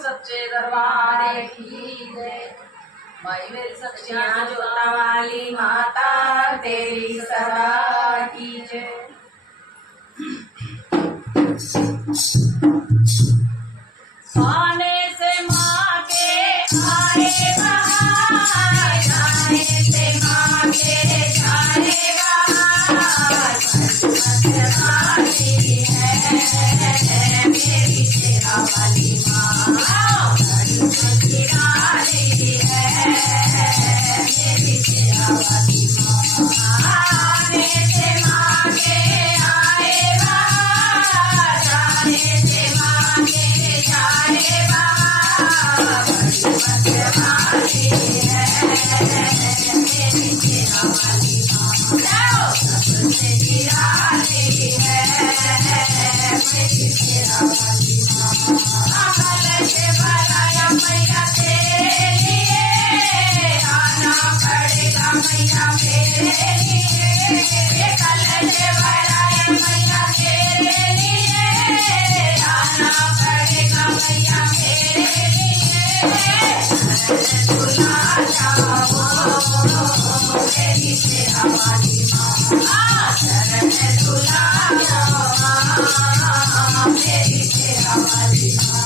सच्चे दरबार की जय। भाई मेरी सच्चियां जोता वाली माता तेरी सदा की जय। आने से माँ के आए बहार, जाने से माँ के जाए बहार। वाली है मेरी तेरा वाली माँ, वाली है मेरी तेरा वाली माँ। आने से माँ के आए बहार, जाने से माँ के जाए बहार। वाली है मेरी तेरा वाली माँ, सबसे निराली है मेरी तेरा वाली माँ। कल से भराया मैया तेरे लिए, आना पड़ेगा मैया मेरे लिए। कल से भराया मैया तेरे लिए, आना पड़ेगा मैया मेरे लिए। बुला जाओ मेरी तेरा वाली माँ, शरण बुला जाओ मेरी तेरा वाली माँ।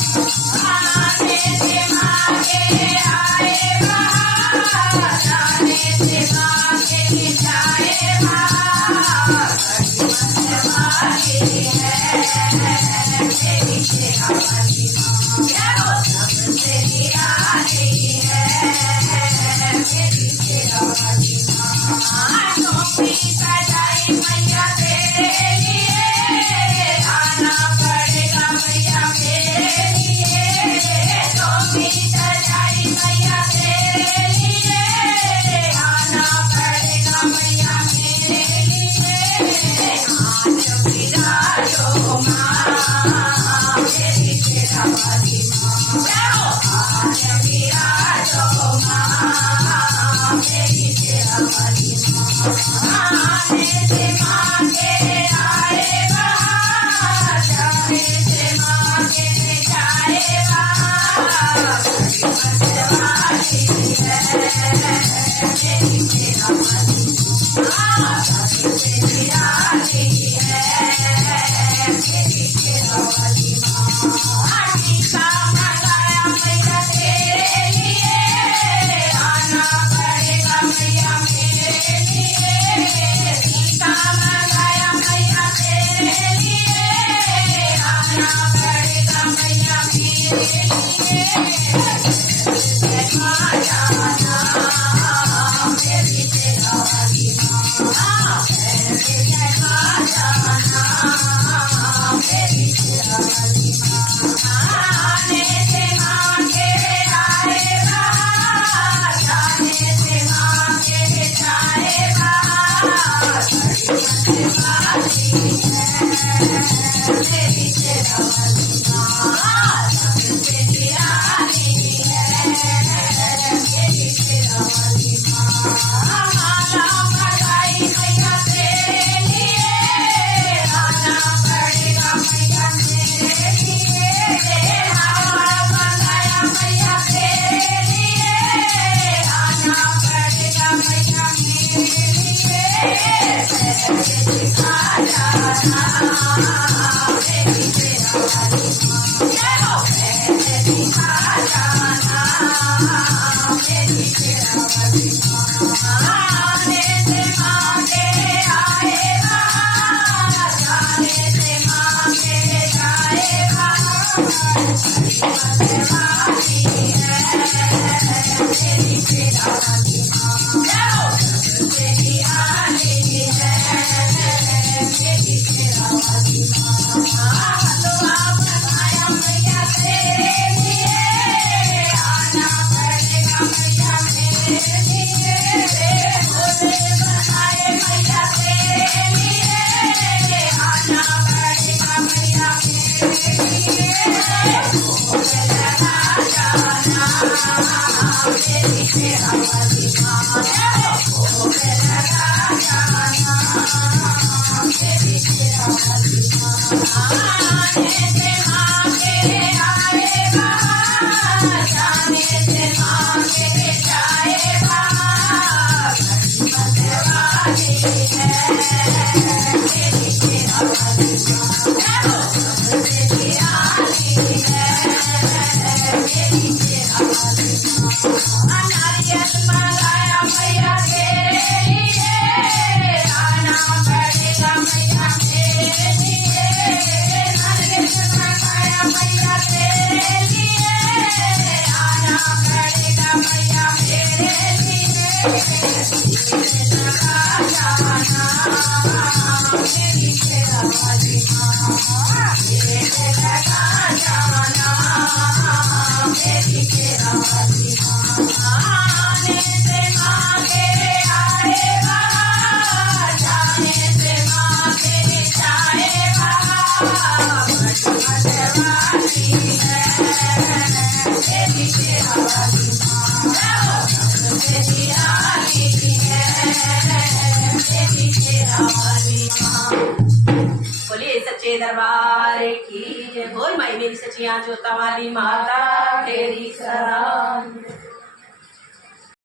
आने से माँ के आए बहार, जाने से माँ के जाए बहार। वाली है मेरी तेरा वाली माँ, सबसे निराली है मेरी तेरा वाली माँ। टोपी सजाई मैया तेरे लिए, आना पड़ेगा मैया मेरे लिए। टोपी सजाई मैया तेरे लिए, आना पड़ेगा मैया मेरे लिए। आज विराजो माँ मेरी तेरा वाली माँ, आज विराजो माँ मेरी तेरा वाली माँ। आने से माँ के आए बहार, जाने से माँ के जाए बहार। वाली है मेरी तेरा वाली माँ, सबसे निराली है मेरी तेरा वाली माँ। टीका लगाया मैया तेरे लिए, आना पड़ेगा मैया मेरे लिए। टीका लगाया मैया तेरे लिए, आना पड़ेगा मैया मेरे लिए। जाना मेरी तेरा वाली माँ, जाना मेरी तेरा वाली माँ। आने से माँ के आए बहार, जाने से माँ के जाए बहार। वाली है मेरी तेरा वाली माँ, सबसे निराली है मेरी तेरा वाली माँ। माला लगाई मैया तेरे लिए, आना पड़ेगा मैया मेरे लिए। हार बनाया मैया तेरे लिए, आना पड़ेगा मैया मेरे लिए। दिखा जाना मेरी तेरा वाली माँ, दिखा जाना मेरी तेरा वाली माँ। आने से माँ के आए बहार, जाने से माँ के जाए बहार। वाली है मेरी तेरा वाली माँ, सबसे निराली है मेरी तेरा वाली माँ। हलवा बनाया निराली है, देवी शेरा वाली माँ। बोलिए सच्चे दरबार की जय। बोल माई मेरी सचिया जोता वाली माता तेरी सलाम।